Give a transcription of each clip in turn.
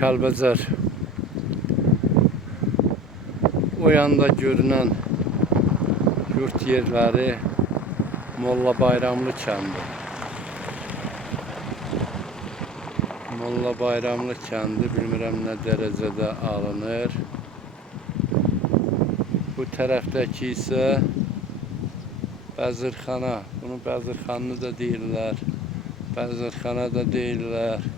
Kəlbəcər. O yanda görünən yurt yerləri Molla Bayramlı kəndi. Molla Bayramlı kəndi bilmirəm nə dərəcədə alınır. Bu tərəfdəki isə Bəzirxana. Bunu Bəzirxanlı da deyirlər. Bəzirxana da deyirlər.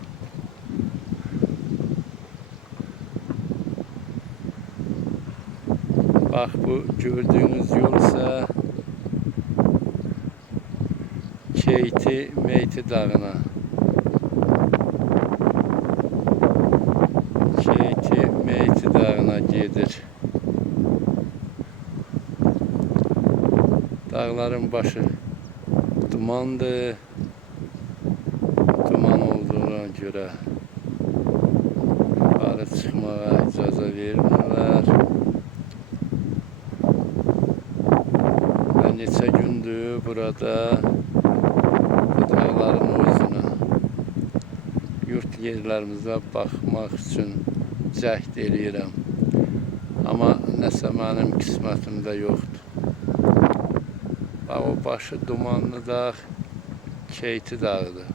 Bax, bu gördüyünüz yol isə Keyti dağına. Keyti dağına gedir. Dağların başı dumandır. Duman olduğuna görə yuxarı çıxmağa icazə vermirlər. Və neçə gündür burada bu dağların özünə yurt yerlərimizə baxmaq üçün cəhd eləyirəm. Amma nəsə mənim qismətimdə yoxdur. O başı dumanlı dağ Keyti dağıdır.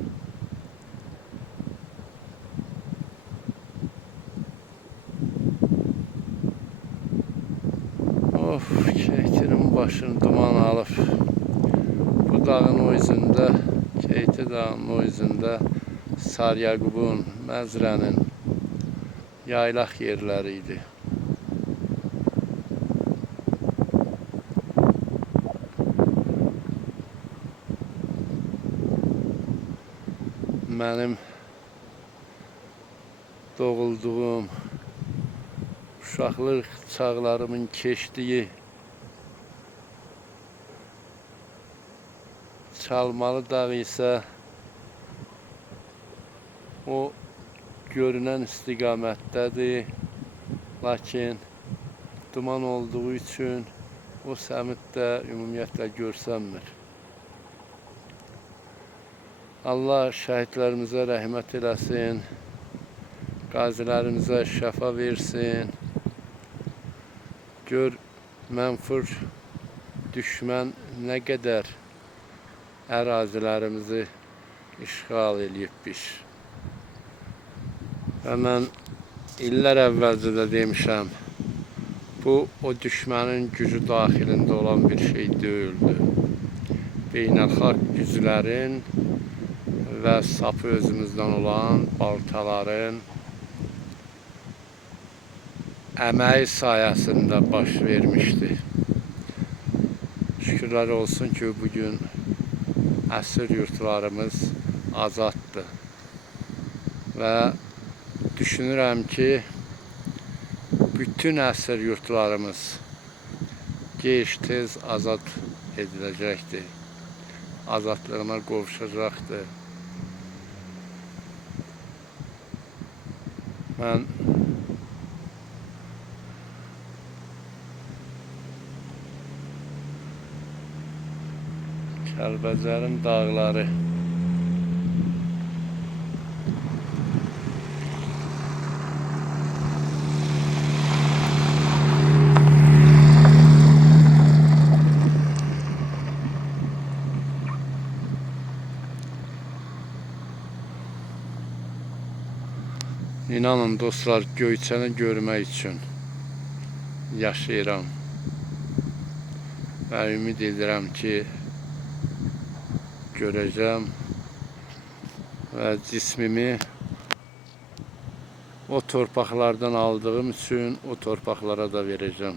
Of, Keytinin başını duman alıb. Bu dağın o üzündə, Keyti dağının o üzündə Saryaqubun, Məzrənin yaylaq yerləri idi. Mənim doğulduğum, uşaqlıq çağlarımın keçdiyi Çalmalı dağ isə o görünən istiqamətdədir. Lakin duman olduğu üçün o səmtdə ümumiyyətlə görsənmir. Allah şəhidlərimizə rəhmət eləsin, qazilərimizə şəfa versin. Gör, mənfur düşmən nə qədər ərazilərimizi işğal eləyibmiş. Və mən illər əvvəlcə də demişəm, bu o düşmənin gücü daxilində olan bir şey deyildi. Beynəlxalq güclərin və sapı özümüzdən olan baltaların əməyi sayəsində baş vermişdi. Şükürlər olsun ki, bugün əsir yurtlarımız azaddır. Və düşünürəm ki, bütün əsir yurtlarımız gec-tez azad ediləcəkdir. Azadlığına qovuşacaqdır. Mən Kəlbəcərin dağları. İnanın dostlar, Göyçəni görmək üçün yaşayıram. Və ümid edirəm ki, görəcəm və cismimi o torpaqlardan aldığım üçün o torpaqlara da verəcəm.